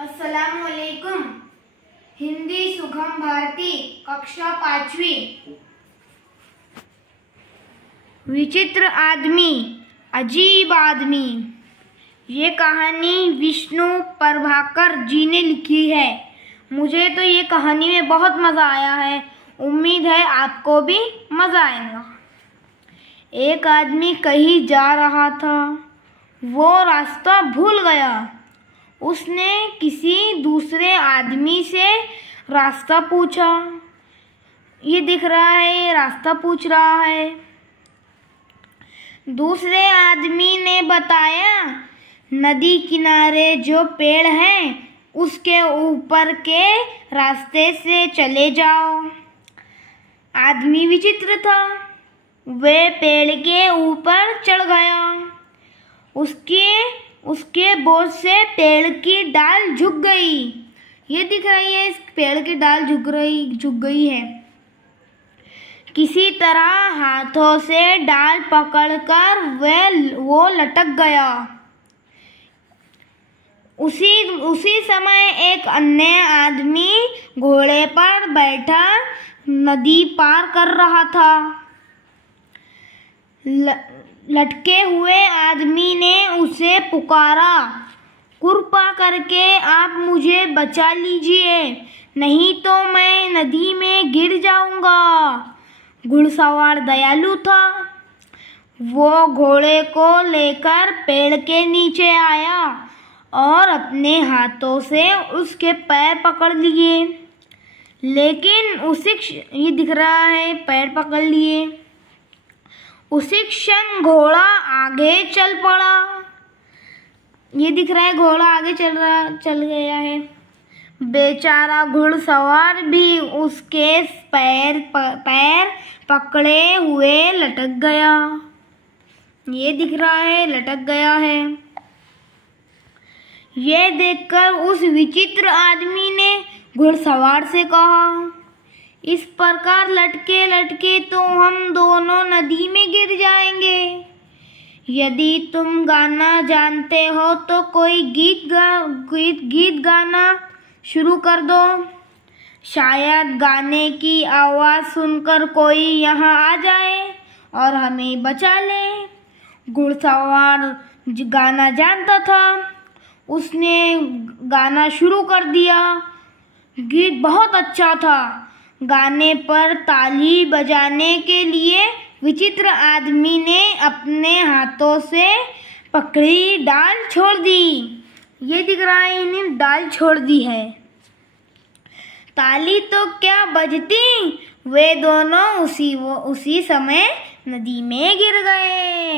अस्सलामुअलैकुम। हिंदी सुगम भारती कक्षा 5वीं। विचित्र आदमी, अजीब आदमी। ये कहानी विष्णु प्रभाकर जी ने लिखी है। मुझे तो ये कहानी में बहुत मज़ा आया है। उम्मीद है आपको भी मज़ा आएगा। एक आदमी कहीं जा रहा था। वो रास्ता भूल गया। उसने किसी दूसरे आदमी से रास्ता पूछा। ये दिख रहा है, ये रास्ता पूछ रहा है। दूसरे आदमी ने बताया, नदी किनारे जो पेड़ हैं उसके ऊपर के रास्ते से चले जाओ। आदमी विचित्र था। वे पेड़ के ऊपर चढ़ गया। उसके बोझ से पेड़ की डाल झुक गई। ये दिख रही है, इस पेड़ की डाल झुक गई है। किसी तरह हाथों से डाल पकड़कर वो लटक गया। उसी समय एक अन्य आदमी घोड़े पर बैठा नदी पार कर रहा था। लटके हुए आदमी ने उसे पुकारा, कृपा करके आप मुझे बचा लीजिए, नहीं तो मैं नदी में गिर जाऊंगा। घुड़सवार दयालु था। वो घोड़े को लेकर पेड़ के नीचे आया और अपने हाथों से उसके पैर पकड़ लिए। लेकिन ये दिख रहा है, पैर पकड़ लिए। उसी क्षण घोड़ा आगे चल पड़ा। ये दिख रहा है, घोड़ा आगे चल गया है। बेचारा घुड़सवार भी उसके पैर पकड़े हुए लटक गया। ये दिख रहा है, लटक गया है। ये देखकर उस विचित्र आदमी ने घुड़सवार से कहा, इस प्रकार लटके लटके तो हम दोनों नदी में गिर जाएंगे। यदि तुम गाना जानते हो तो कोई गीत गाना शुरू कर दो। शायद गाने की आवाज़ सुनकर कोई यहाँ आ जाए और हमें बचा ले। घुड़सवार गाना जानता था। उसने गाना शुरू कर दिया। गीत बहुत अच्छा था। गाने पर ताली बजाने के लिए विचित्र आदमी ने अपने हाथों से पकड़ी डाल छोड़ दी। ये दिख रहा है, इन्हें डाल छोड़ दी है। ताली तो क्या बजती, वे दोनों उसी समय नदी में गिर गए।